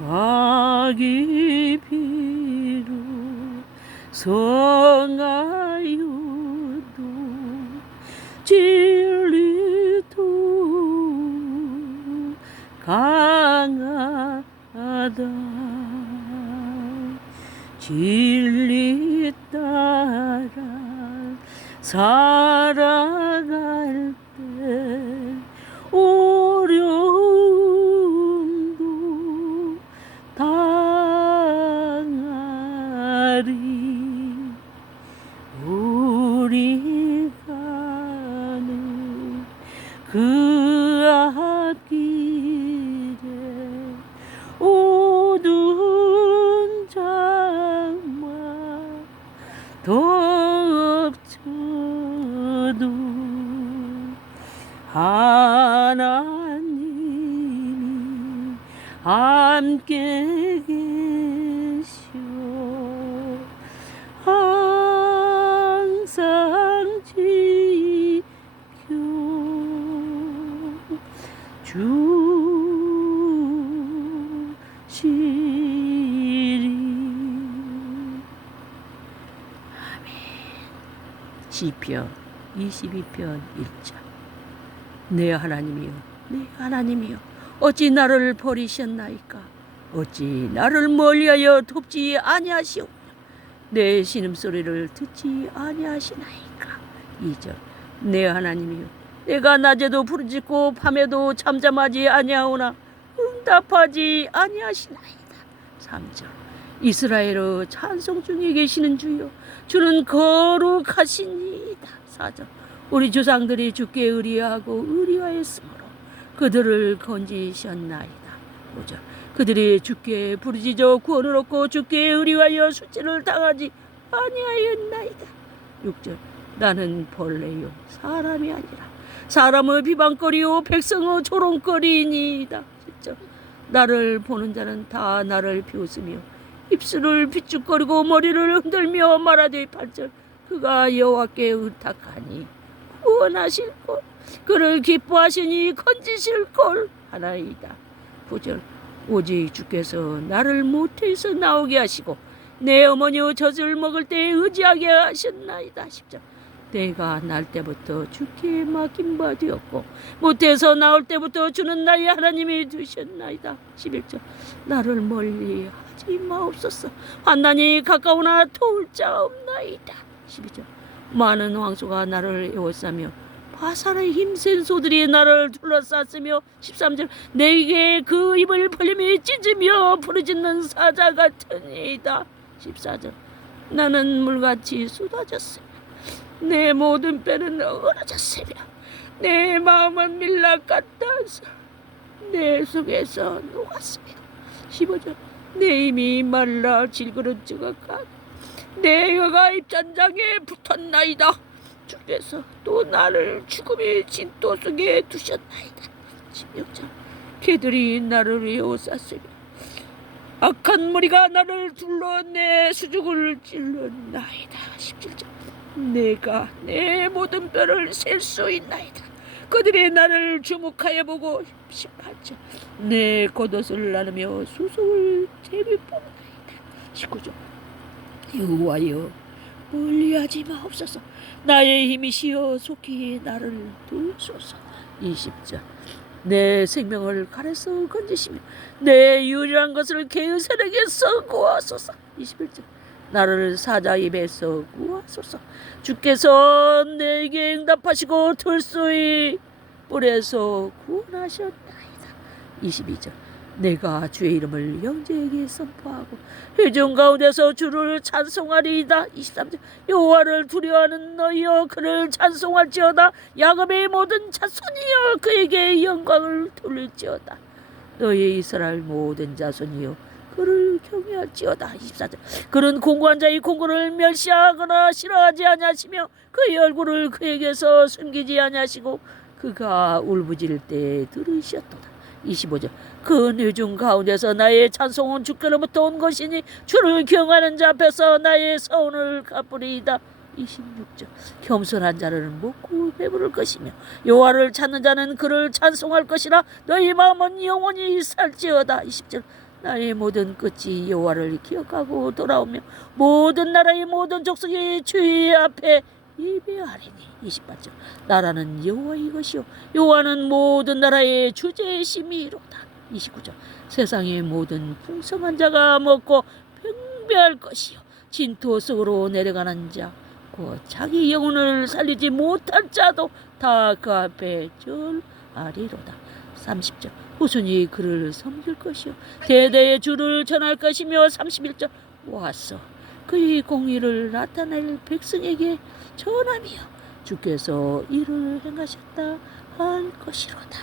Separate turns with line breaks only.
아기 비루 성하여도 진리도 강하다. 진리 따라 살 어두운 장마 덮쳐도 하나님이 함께 시리 시편 22편 1절 내 하나님이여 내 하나님이여 어찌 나를 버리셨나이까? 어찌 나를 멀리하여 돕지 아니하시오? 내 신음소리를 듣지 아니하시나이까? 2절. 내 하나님이여 내가 낮에도 부르짖고 밤에도 잠잠하지 아니하오나 응답하지 아니하시나이다 3절 이스라엘의 찬송 중에 계시는 주여 주는 거룩하시니이다. 4절 우리 조상들이 주께 의리하고 의리하였으므로 그들을 건지셨나이다. 5절 그들이 주께 부르짖어 구원을 얻고 주께 의리하여 수치를 당하지 아니하였나이다. 6절 나는 벌레요 사람이 아니라 사람의 비방거리요 백성의 조롱거리이니이다. 7절 나를 보는 자는 다 나를 비웃으며 입술을 비축거리고 머리를 흔들며 말하되 8절 그가 여호와께 의탁하니 구원하실 걸 그를 기뻐하시니 건지실 걸 하나이다. 9절 오직 주께서 나를 모태에서 나오게 하시고 내 어머니의 젖을 먹을 때 의지하게 하셨나이다. 10절 내가 날 때부터 주께 맡긴 바 되었고 모태에서 나올 때부터 주는 나의 하나님이 되셨나이다. 11절. 나를 멀리 하지 마옵소서. 환난이 가까우나 도울 자 없나이다. 12절. 많은 황소가 나를 에워싸며 바산의 힘센 소들이 나를 둘러쌌으며 13절. 내게 그 입을 벌림이 찢으며 부르짖는 사자 같으니이다. 14절. 나는 물같이 쏟아졌으며 내 모든 뼈는 얼어졌으며 내 마음은 밀락 같아서 내 속에서 녹았으며 15절 내 힘이 말라 질그릇지가 가내 혀가 입잔장에 붙었나이다. 주께서 또 나를 죽음의 진토 속에 두셨나이다. 16절 개들이 나를 에워쌌으며 악한 머리가 나를 둘러 내 수족을 찔렀나이다. 17절. 내가 내 모든 뼈를 셀 수 있나이다. 그들이 나를 주목하여 보고 18절. 내 겉옷을 나누며 수속을 제비 뽑나이다. 19절. 여호와여 멀리하지 마옵소서. 나의 힘이시여 속히 나를 도우소서. 20절 내 생명을 가래서 건지시며 내 유일한 것을 개의세력에서 구하소서. 21절. 나를 사자 입에서 구하소서. 주께서 내게 응답하시고 들소의 뿔에서 구원하셨나이다. 22절 내가 주의 이름을 영재에게 선포하고 회중 가운데서 주를 찬송하리이다. 23절. 여호와를 두려워하는 너희여 그를 찬송할지어다. 야곱의 모든 자손이여 그에게 영광을 돌릴지어다. 너희 이스라엘 모든 자손이여 그를 경외할지어다. 24절. 그는 공고한 자의 공고를 멸시하거나 싫어하지 아니하시며 그의 얼굴을 그에게서 숨기지 아니하시고 그가 울부짖을 때 들으셨도다 25절. 그 뇌중 가운데서 나의 찬송은 주께로부터 온 것이니 주를 경하는 자 앞에서 나의 서운을 갚으리이다. 26절. 겸손한 자는 먹고 배부를 것이며 여호와를 찾는 자는 그를 찬송할 것이라 너희 마음은 영원히 살지어다. 20절. 나의 모든 끝이 여호와를 기억하고 돌아오며 모든 나라의 모든 족속의 주의 앞에 예배하리니 28절. 나라는 여호와의 것이요. 여호와는 모든 나라의 주제심이로다. 29절. 세상의 모든 풍성한 자가 먹고 팽배할 것이요. 진토 속으로 내려가는 자 곧 자기 영혼을 살리지 못한 자도 다 그 앞에 절하리로다. 30절. 후손이 그를 섬길 것이요. 대대의 주를 전할 것이며 31절. 와서 그의 공의를 나타낼 백성에게 전하며 주께서 이를 행하셨다 할 것이로다